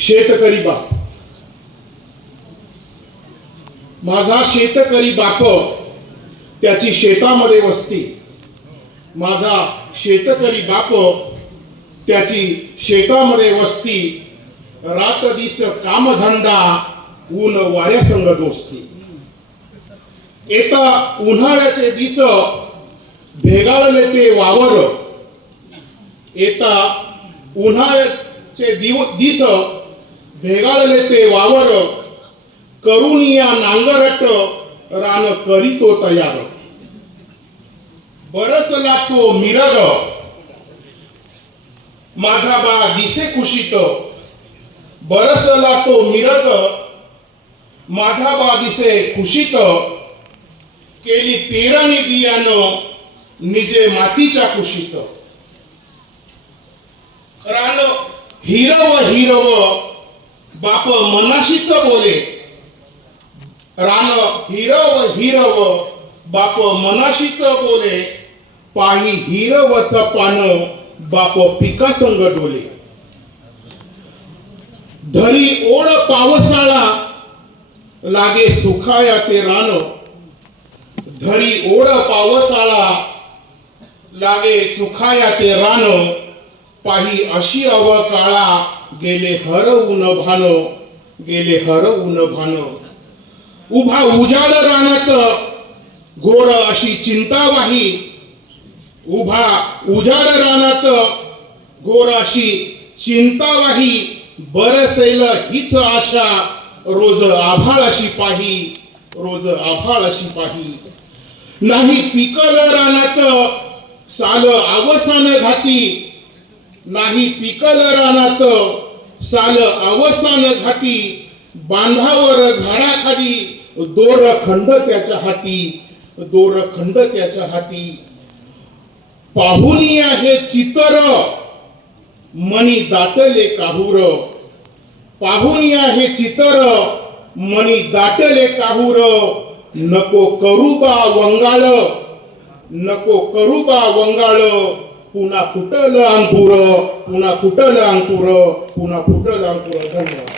शेतकरी बाप. माझा शेतकरी बाप त्याची शेतामध्ये वस्ती. माझा शेतकरी बाप त्याची शेतामध्ये वस्ती. रात दिस कामधंदा ऊन वाऱ्यासंग दोस्ती. येता उन्हाळ्याचे दिस भेगाळले ते वावर. येता उन्हाळ्याचे दिव दिस भेगाळले ते वावर करून या नांगरट रान करीतो तयार. बरसला तो मिरग माझा बा दिसे खुशीत. बरसला तो मिरग माझा बा दिसे खुशीत. केली तेरा बियाणं निजे मातीच्या कुशीत. रान हिरव हिरव बाप मनाशीच बोले. रान हिरव हिरव बाप मनाशीच बोले. पाही हिरवस पान बाप पिकासंग डोले. धरी ओढ पावसाळा लागे सुखाया ते रान. धरी ओढ पावसाळा लागे सुखाया ते रान. पाही अशी अव काळा गेले हर ऊन भान गेले हर ऊन भानो. उभा उजाड रानात घोर अशी चिंता वाही. उभा उजाड रानात घोर अशी चिंता वाही. बरसेल हीच आशा रोज आभाळ अशी पाही रोज आभाळ अशी पाही. नाही पिकल रानात साल आवसान घाती. नाही पिकल रानात साल अवसान घाती बांधावर झाडाखाली दोर खंड त्याच्या हाती दोर खंड त्याच्या हाती. पाहुनी आहे चितर मनी दाटले काहूर. पाहुनी आहे चितर मनी दाटले काहूर. नको करू बा वंगाळ नको करू बा वंगाळ. पुन्हा फुटल अंकुर पुन्हा फुटल अंकुर पुन्हा फुटल अंकुर. धन्यवाद.